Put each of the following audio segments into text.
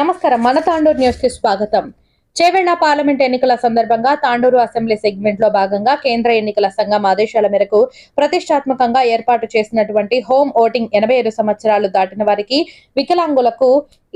నమస్కారం. మన తాండూరు న్యూస్ కి స్వాగతం. చేవెళ్ల పార్లమెంట్ ఎన్నికల సందర్భంగా తాండూరు అసెంబ్లీ సెగ్మెంట్ లో భాగంగా కేంద్ర ఎన్నికల సంఘం ఆదేశాల మేరకు ప్రతిష్టాత్మకంగా ఏర్పాటు చేసినటువంటి హోమ్ ఓటింగ్ 85 సంవత్సరాలు దాటిన వారికి వికలాంగులకు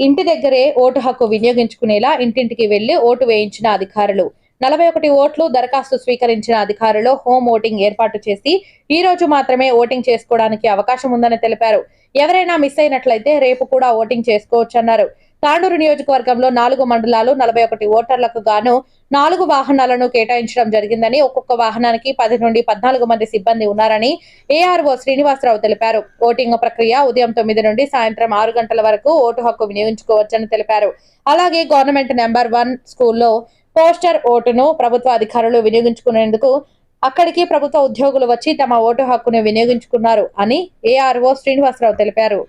ఇంటి దగ్గరే ఓటు హక్కు వినియోగించుకునేలా ఇంటింటికి వెళ్లి ఓటు వేయించిన అధికారులు 41 ఓట్లు దరఖాస్తు స్వీకరించిన అధికారులు హోమ్ ఓటింగ్ ఏర్పాటు చేసి ఈ రోజు మాత్రమే ఓటింగ్ చేసుకోవడానికి అవకాశం ఉందని తెలిపారు. ఎవరైనా మిస్ అయినట్లయితే రేపు కూడా ఓటింగ్ చేసుకోవచ్చన్నారు. తాండూరు నియోజకవర్గంలో 4 మండలాలు 41 ఓటర్లకు గాను 4 వాహనాలను కేటాయించడం జరిగిందని, ఒక్కొక్క వాహనానికి 10 నుండి 14 మంది సిబ్బంది ఉన్నారని ఏఆర్ఓ శ్రీనివాసరావు తెలిపారు. ఓటింగ్ ప్రక్రియ ఉదయం 9 నుండి సాయంత్రం 6 గంటల వరకు ఓటు హక్కు వినియోగించుకోవచ్చని తెలిపారు. అలాగే గవర్నమెంట్ నెంబర్ 1 స్కూల్లో పోస్టర్ ఓటును ప్రభుత్వ అధికారులు వినియోగించుకునేందుకు అక్కడికి ప్రభుత్వ ఉద్యోగులు వచ్చి తమ ఓటు హక్కును వినియోగించుకున్నారు అని ఏఆర్ఓ శ్రీనివాసరావు తెలిపారు.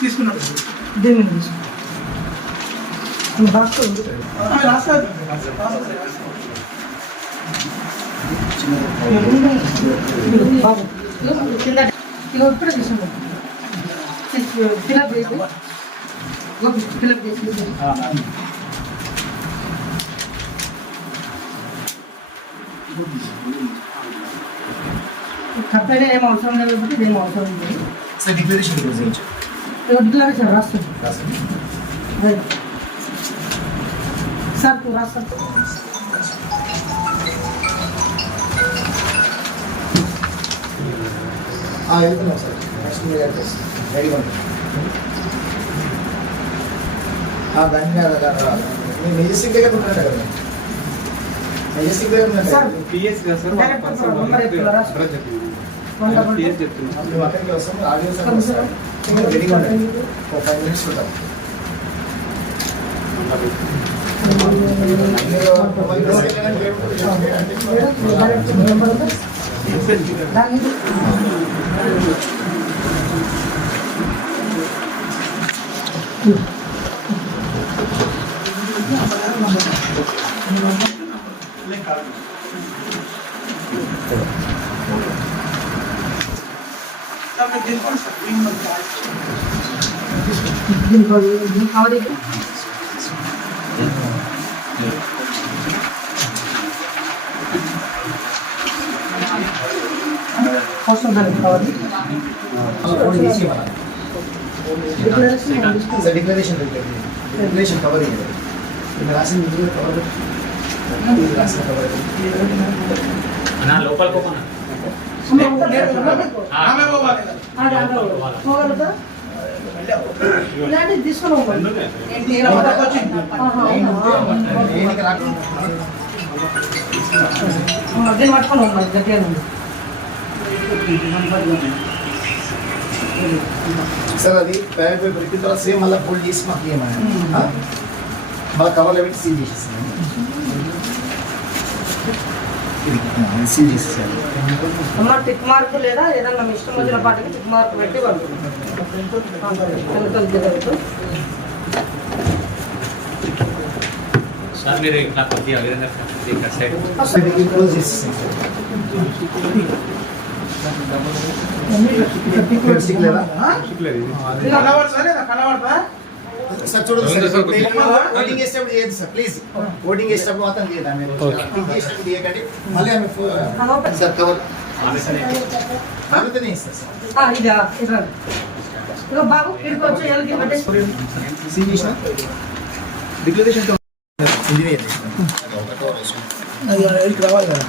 తీసుకున్నాడు దేని బాక్స్ ఇప్పుడు తీసుకున్నాడు ఫిలప్ చేసి ఫిలప్ చేసి తప్పైనా ఏం అవసరం లేదు కాబట్టి ఏం అవసరం లేదు. డిక్లరేషన్ రాస్తుంది సార్ రాస్తాను. వెళ్తున్నాం సార్. నెక్స్ట్ మీ అడ్రస్ రెడీ ఉంది. దాని మీ మెజెస్టిక్ దగ్గర ఉంటున్నాడు కదా, మెజెస్టిక్ దగ్గర ఉన్నాడు మేము అక్కడికి వస్తాము. ఆడియో సార్ రెడీగా ఉండండి. ఒక 5 minutes ఉంటాం. డిక్లరేషన్ డిక్లరేషన్ కవర్ రాసిన కవర్ రాసిన కవర్ లోపల సార్ అది ప్యాకెట్ పేపర్ ఇచ్చిన తర్వాత సేమ్ మళ్ళీ ఫోల్డ్ చేసి మాకు ఏమన్నా మళ్ళీ కవర్లో పెట్టి సీల్ చేసేసాను. సీల్ చేసేసాను. టిక్ మార్క్ లేదా ఏదన్నా మీ ఇష్టం వచ్చిన పాటికి టిక్ మార్క్ పెట్టి సార్ మీరు ఇట్లా కొద్దిగా విధంగా క్లోజ్ చేసేసాను. సార్ చూడండి సార్, ఓటింగ్ చేసేటప్పుడు చేయదు సార్ ప్లీజ్. ఓటింగ్ చేసేటప్పుడు మాత్రం చేయదు. చేసేటప్పుడు చేయకండి. మళ్ళీ ఆమె సార్ కవర్ అందుకనే ఇస్తారు సార్. బాబు డిక్లరేషన్ రావాలి కదా.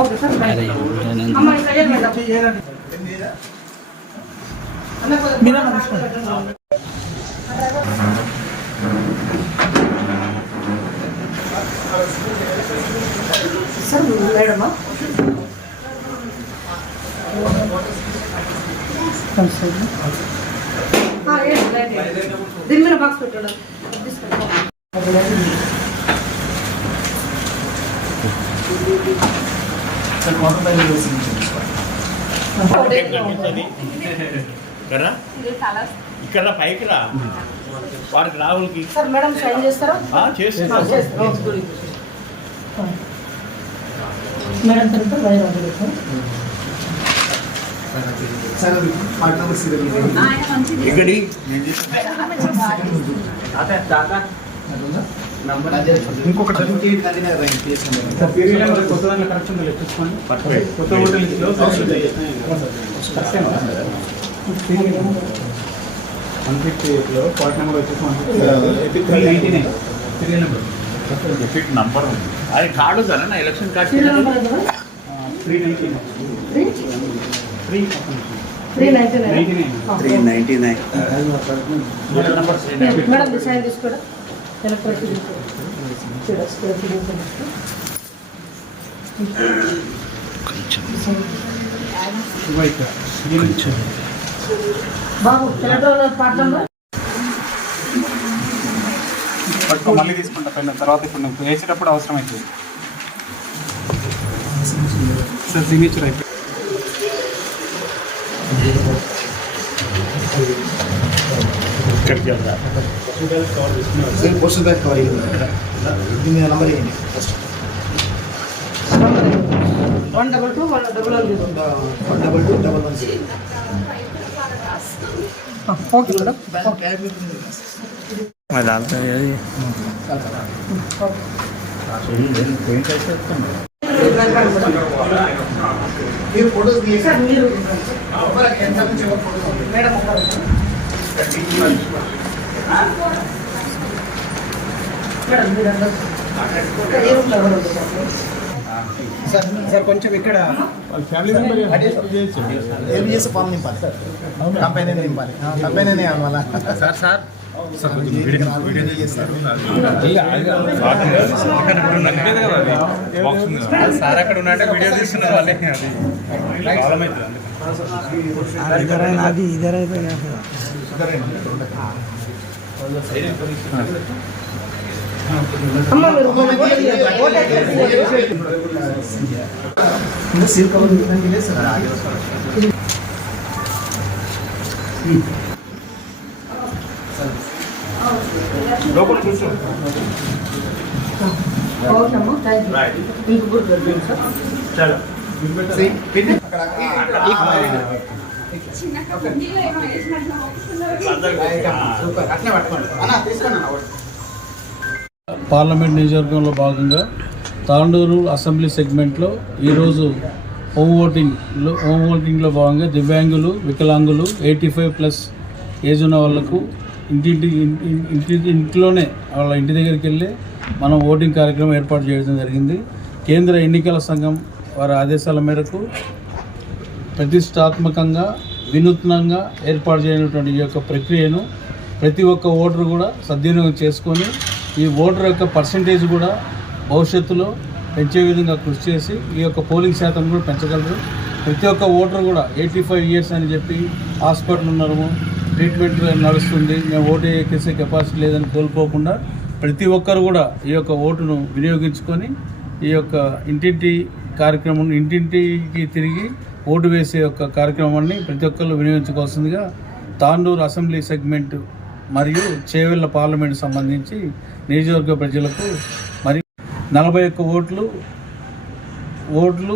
Okay sir right. అమ్మ ఇక్కడ మేడం అన్న కొద్దిగా సార్ మేడమా దీని మీద బాక్స్ పెట్టాడు కదా ఇక్కడ పైకి రా వాడికి రావులకి సార్ మేడం సైన్ చేస్తారా చేస్తాను మేడం తర్వాత బయట వదిలేస్తాం. సార్ అది పార్ట్ నెంబర్ సీరియల్ ఇక్కడి ఇంకొక 78 గాంధీనగర్ రైన్ చేసింది. ఎపిక్ నంబర్ ఉంది అది కార్డు కదా నా ఎలక్షన్ కార్డు సీరియల్ నెంబర్ ఎంత? 399. మేడం ది సైన్ తీసుకోడా ఎలక్ట్రిసిటీ బాబు ఎలక్ట్రానిక్ పార్ట్నర్ పట్టుకో మళ్ళీ తీసుకుంటా పెన్ తర్వాత ఇప్పుడు నువ్వు వేసేటప్పుడు అవసరం అవుతుంది సార్ సిగ్నేచర్ అయిపోయింది సార్ పోస్టల్ బ్యాగ్ కవర్ దీని మీద నంబర్ ఇవ్వండి ఫస్ట్ 122 100. 1221110. ఓకే మేడం మీరు ఫోటోస్ సార్ మీరు ఎంత నుంచి ఫోటోస్ మేడం మేడం మీరు ఏ రూమ్లో ఎవరు ఉంటారు? సార్ కొంచెం ఇక్కడ ఫ్యామిలీ మెంబర్ ఏబిఎస్ ఫామ్ నింపాలి కంపెనీ నింపాలి కంపెనీ మళ్ళీ సార్ సార్ సార్ అక్కడ ఉన్నట్టే వీడియో తీస్తున్నారు వాళ్ళకి అమ్మ మీరు సీల్ కవర్ ఓకేమ్మా థ్యాంక్ యూ మీకు కూడా సార్ అట్నే పట్టుకోండి అన్న తీసుకోండి పార్లమెంట్ నియోజకవర్గంలో భాగంగా తాండూరు అసెంబ్లీ సెగ్మెంట్లో ఈరోజు హోమ్ ఓటింగ్లో భాగంగా దివ్యాంగులు వికలాంగులు 85+ ఏజ్ ఉన్న వాళ్ళకు ఇంట్లోనే వాళ్ళ ఇంటి దగ్గరికి వెళ్ళి మనం ఓటింగ్ కార్యక్రమం ఏర్పాటు చేయడం జరిగింది. కేంద్ర ఎన్నికల సంఘం వారి ఆదేశాల మేరకు ప్రతిష్టాత్మకంగా వినూత్నంగా ఏర్పాటు చేయనటువంటి ఈ యొక్క ప్రక్రియను ప్రతి ఒక్క ఓటరు కూడా సద్వినియోగం చేసుకొని ఈ ఓటర్ యొక్క పర్సంటేజ్ కూడా భవిష్యత్తులో పెంచే విధంగా కృషి చేసి ఈ యొక్క పోలింగ్ శాతం కూడా పెంచగలరు. ప్రతి ఒక్క ఓటర్ కూడా 85 ఇయర్స్ అని చెప్పి హాస్పిటల్ ఉన్నాము, ట్రీట్మెంట్ నడుస్తుంది, మేము ఓటు ఎక్కేసే కెపాసిటీ లేదని కోల్పోకుండా ప్రతి ఒక్కరు కూడా ఈ యొక్క ఓటును వినియోగించుకొని ఈ యొక్క ఇంటింటి కార్యక్రమం ఇంటింటికి తిరిగి ఓటు వేసే యొక్క కార్యక్రమాన్ని ప్రతి ఒక్కరు వినియోగించుకోవాల్సిందిగా తాండూరు అసెంబ్లీ సెగ్మెంట్ మరియు చేవెళ్ళ పార్లమెంట్ సంబంధించి నియోజకవర్గ ప్రజలకు మరియు 41 ఓట్లు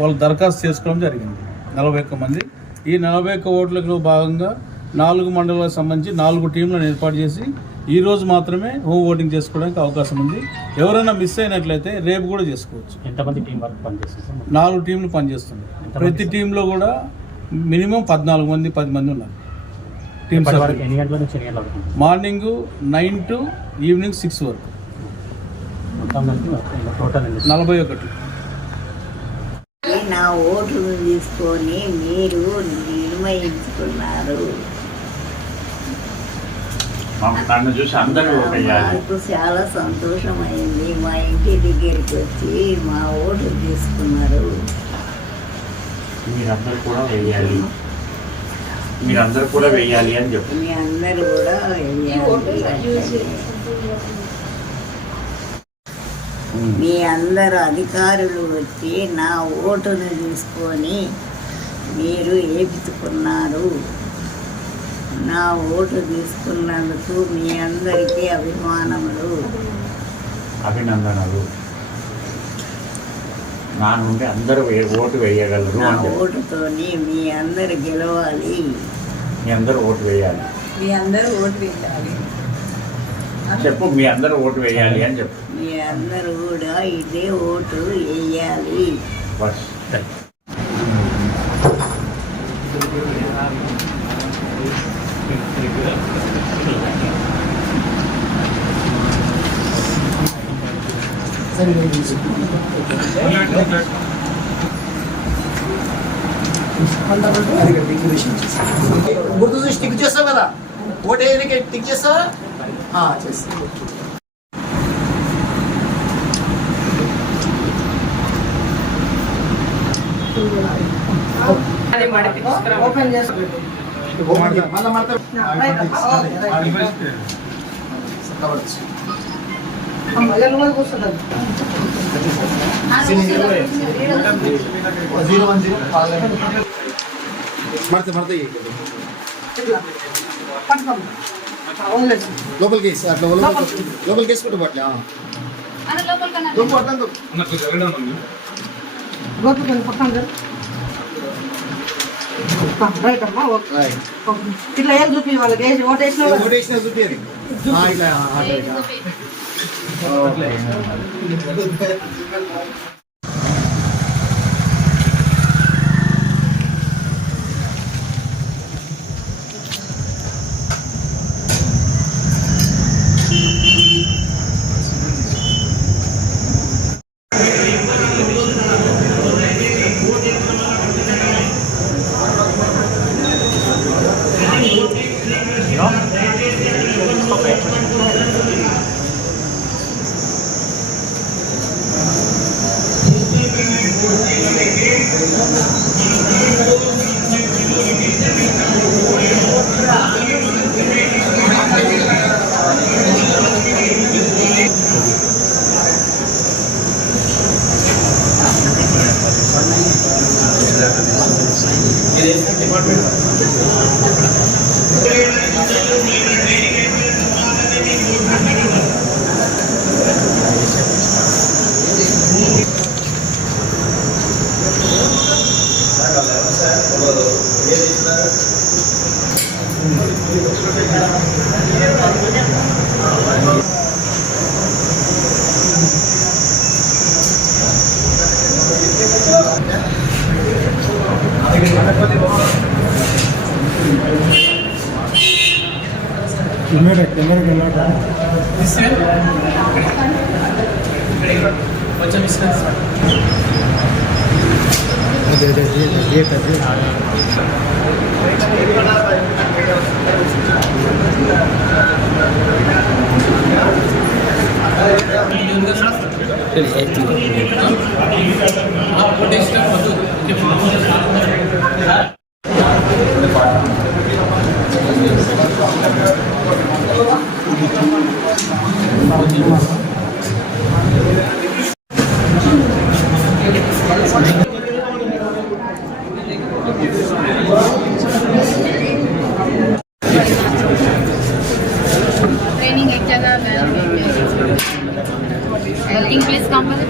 వాళ్ళు దరఖాస్తు చేసుకోవడం జరిగింది. 41 మంది. ఈ 41 ఓట్లకు భాగంగా 4 మండలాలకు సంబంధించి 4 టీంలను ఏర్పాటు చేసి ఈరోజు మాత్రమే హోమ్ ఓటింగ్ చేసుకోవడానికి అవకాశం ఉంది. ఎవరైనా మిస్ అయినట్లయితే రేపు కూడా చేసుకోవచ్చు. ఎంతమంది టీం వర్క్ పనిచేస్తారు? 4 టీంలు పనిచేస్తుంది. ప్రతి టీంలో కూడా మినిమం 14 మంది 10 మంది ఉన్నారు. టీమ్ ఎన్ని గంటల నుంచి ఎన్ని గంటల వరకు? మార్నింగ్ 9 to ఈవినింగ్ 6 వరకు. మొత్తం కలిపి టోటల్ 41. నా ఓటును తీసుకొని మీరు నిర్ణయించుకున్నారు. నన్ను చూసి అందరూ వేయాలి. నాకు చాలా సంతోషమైంది. మా ఇంటి దగ్గరికి వచ్చి మా ఓటు తీసుకున్నారు. మీరందరూ కూడా వేయాలి, మీరందరూ కూడా వేయాలి అని చెప్పు. మీ అందరూ కూడా వేయాలి. మీ అందరు అధికారులు వచ్చి నా ఓటును తీసుకొని మీరు ఏపించుకున్నారు. నా ఓటు తీసుకున్నందుకు మీ అందరికీ అభినందనలు. నా నుండి అందరూ ఓటు వేయగలరు నా అని చెప్పు. ఓటుతోని మీ అందరు గెలవాలి. మీ అందరూ ఓటు వేయాలి. మీ అందరూ ఓటు వేయాలి. చెప్పు, మీ అందరూ ఓటు వేయాలి అని చెప్పు. మీ అందరూ కూడా ఇదే ఓటు వేయాలి. బస్. గుర్తు చూసి టిక్ చేస్తావు కదా, ఓటు వేయడానికి టిక్ చేస్తావా? చేస్తా. ఓపెన్ చేసి మళ్ళా మడత కూర్చుంటుంది. 010 మడత లోపలికి వేసి అట్లా లోపలికి వేసుకుంటూ పట్ల రైట్ అమ్మా. ఇట్లా ఏం చూపి వాళ్ళకి ఓటు వేసిన చూపించండి ఇట్లా. ट्रेनिंग एक जगह इंग्लिश कंपनी